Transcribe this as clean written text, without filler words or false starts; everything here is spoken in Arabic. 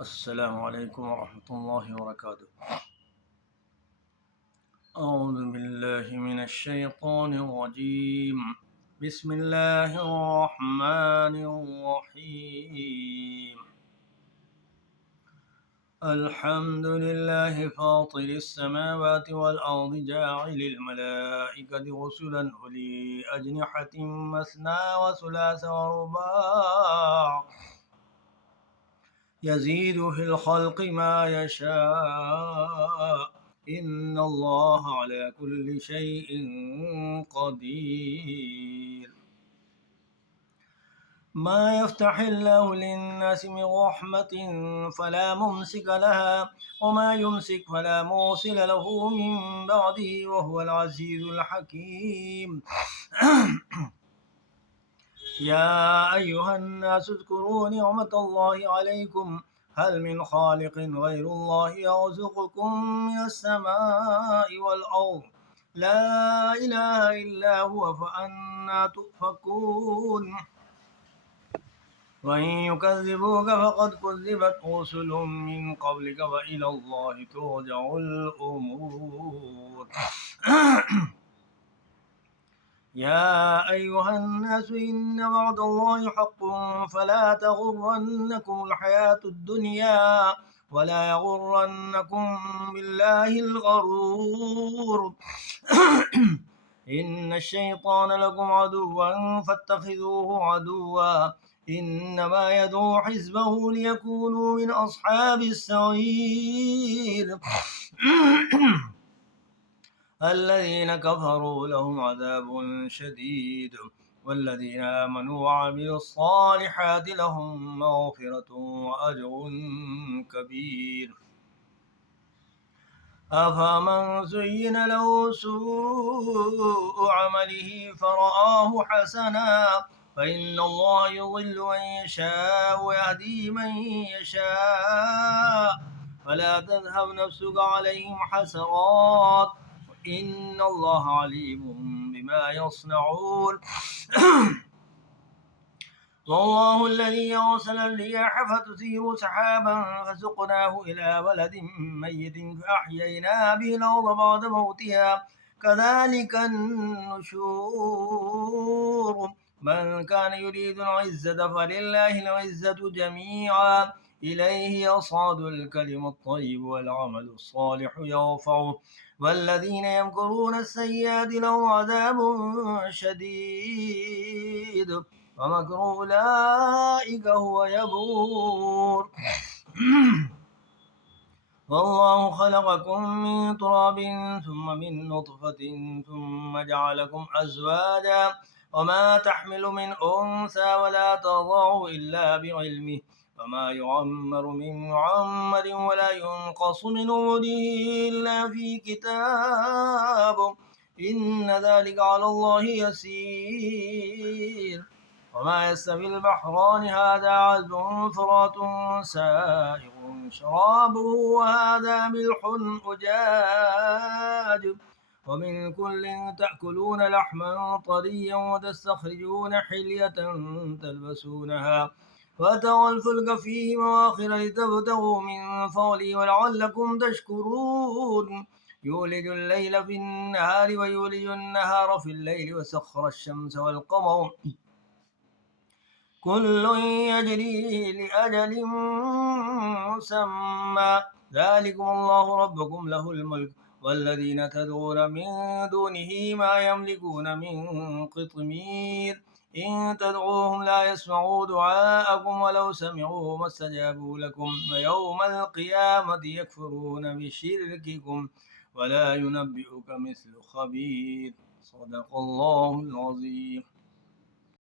السلام عليكم ورحمة الله وبركاته. أعوذ بالله من الشيطان الرجيم. بسم الله الرحمن الرحيم. الحمد لله فاطر السماوات والأرض جاعل الملائكة رسلا أولي أجنحة مثنى وثلاث ورباع يزيد في الخلق ما يشاء إن الله على كل شيء قدير. ما يفتح الله للناس من رحمة فلا ممسك لها وما يمسك فلا مرسل له من بعده وهو العزيز الحكيم. يا أيها الناس اذكروا نعمة الله عليكم هل من خالق غير الله يرزقكم من السماء والأرض لا إله إلا هو فأنى تؤفكون. وإن يكذبوك فقد كذبت رسل من قبلك وإلى الله ترجع الأمور. يا أيها الناس إن وعد الله حق فلا تغرنكم الحياة الدنيا ولا يغرنكم بالله الغرور. إن الشيطان لكم عدوا فاتخذوه عدوا إنما يدعو حزبه ليكونوا من أصحاب السعير. الذين كفروا لهم عذاب شديد والذين آمنوا وعملوا الصالحات لهم مغفرة وأجر كبير. أفمن زين له سوء عمله فرآه حسنا فإن الله يضل من يشاء ويهدي من يشاء فلا تذهب نفسك عليهم حسرات إن الله عليم بما يصنعون. والله الذي أرسل الرياح فتثير سحابا فسقناه إلى بلد ميت فأحيينا به الأرض بعد موتها كذلك النشور. من كان يريد العزة فلله العزة جميعا إليه يصعد الكلم الطيب والعمل الصالح يرفعه والذين يمكرون السيئات لهم عذاب شديد ومكر أولئك هو يبور. والله خلقكم من تراب ثم من نطفة ثم جعلكم أزواجا وما تحمل من أنثى ولا تضع إلا بعلمه وما يعمر من معمر ولا ينقص من عمره إلا في كتاب إن ذلك على الله يسير. وما يستوي البحران هذا عذب فرات سائغ شرابه وهذا ملح أجاج ومن كل تأكلون لحما طريا وتستخرجون حلية تلبسونها وترى الفلك فيه مواخر لتبتغوا من فضله ولعلكم تشكرون. يولج الليل في النهار ويولج النهار في الليل وسخر الشمس والقمر كل يجري لأجل مسمى ذلكم الله ربكم له الملك والذين تدعون من دونه ما يملكون من قطمير إن تدعوهم لا يسمعوا دعاءكم ولو سمعوا ما استجابوا لكم ويوم القيامة يكفرون بشرككم ولا ينبئك مثل خبير. صدق الله العظيم.